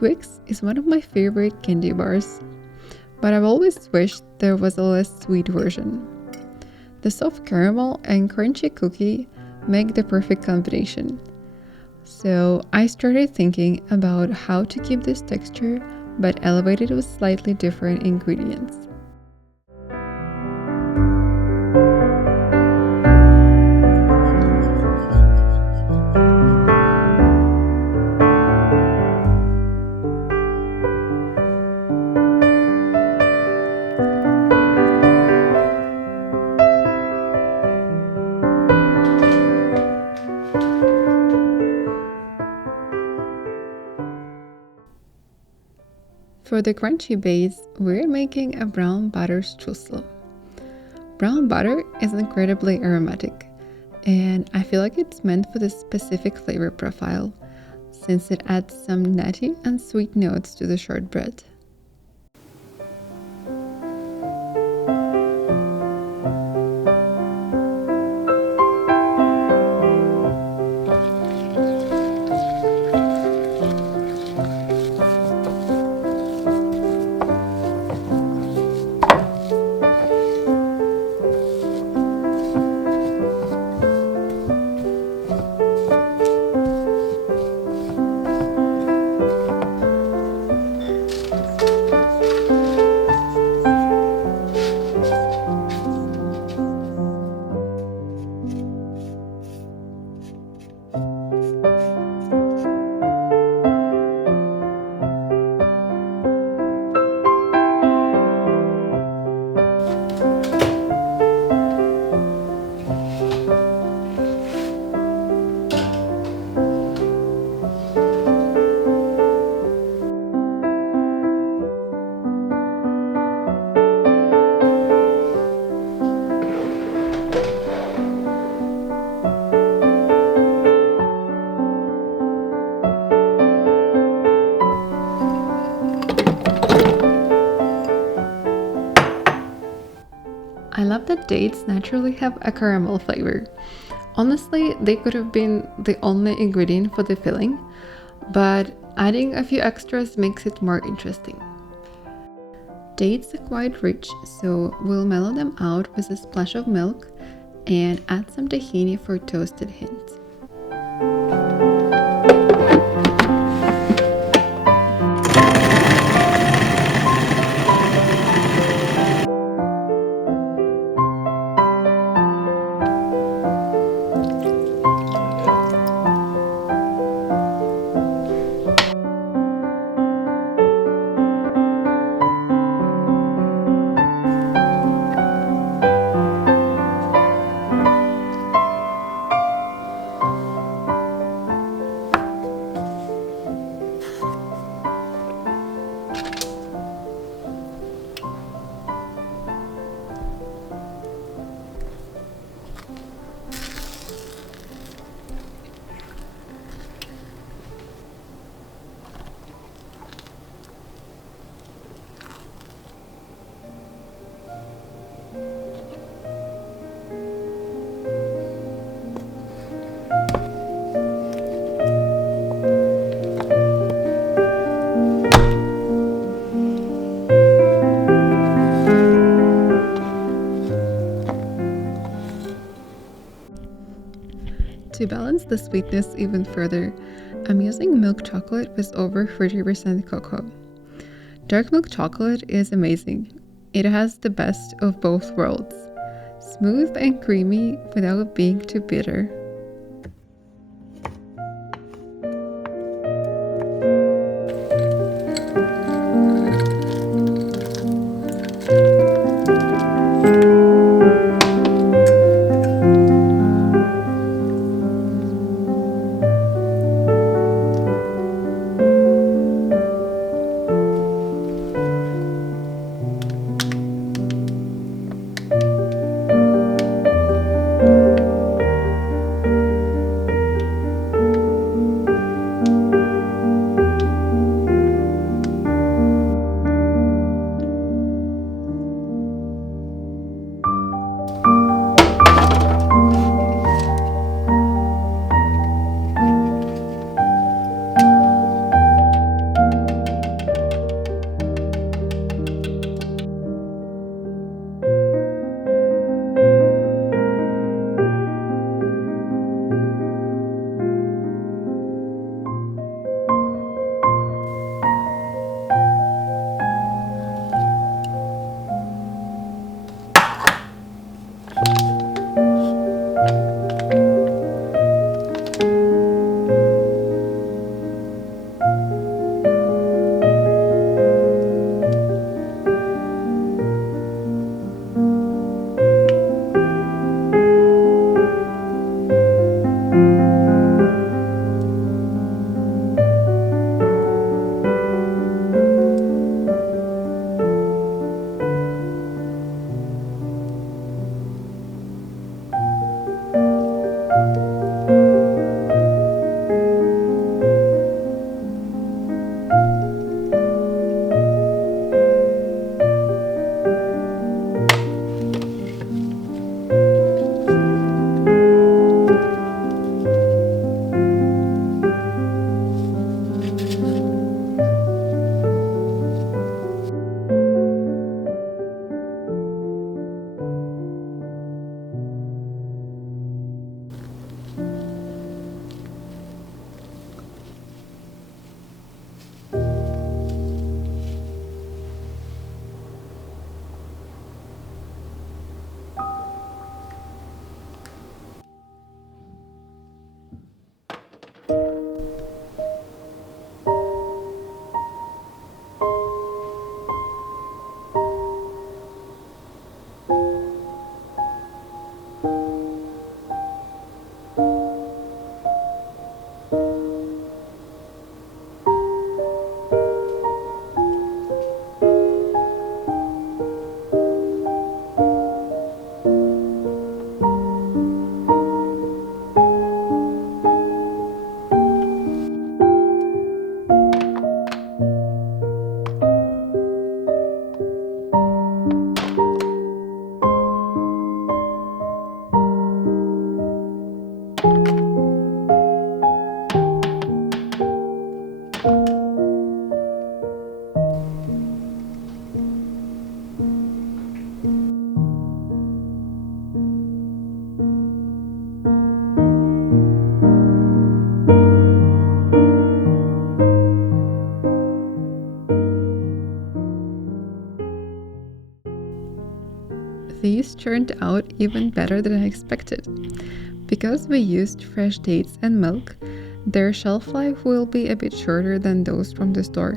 Twix is one of my favorite candy bars, but I've always wished there was a less sweet version. The soft caramel and crunchy cookie make the perfect combination. So I started thinking about how to keep this texture but elevate it with slightly different ingredients. For the crunchy base, we're making a brown butter streusel. Brown butter is incredibly aromatic, and I feel like it's meant for this specific flavor profile, since it adds some nutty and sweet notes to the shortbread. I love that dates naturally have a caramel flavor. Honestly, they could have been the only ingredient for the filling, but adding a few extras makes it more interesting. Dates are quite rich, so we'll mellow them out with a splash of milk and add some tahini for toasted hint. To balance the sweetness even further, I'm using milk chocolate with over 30% cocoa. Dark milk chocolate is amazing. It has the best of both worlds, smooth and creamy without being too bitter. These turned out even better than I expected. Because we used fresh dates and milk, their shelf life will be a bit shorter than those from the store.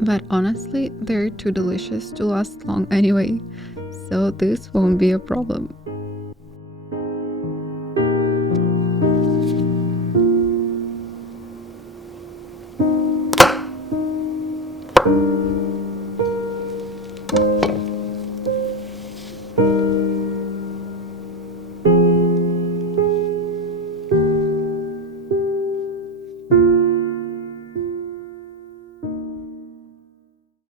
But honestly, they're too delicious to last long anyway, so this won't be a problem.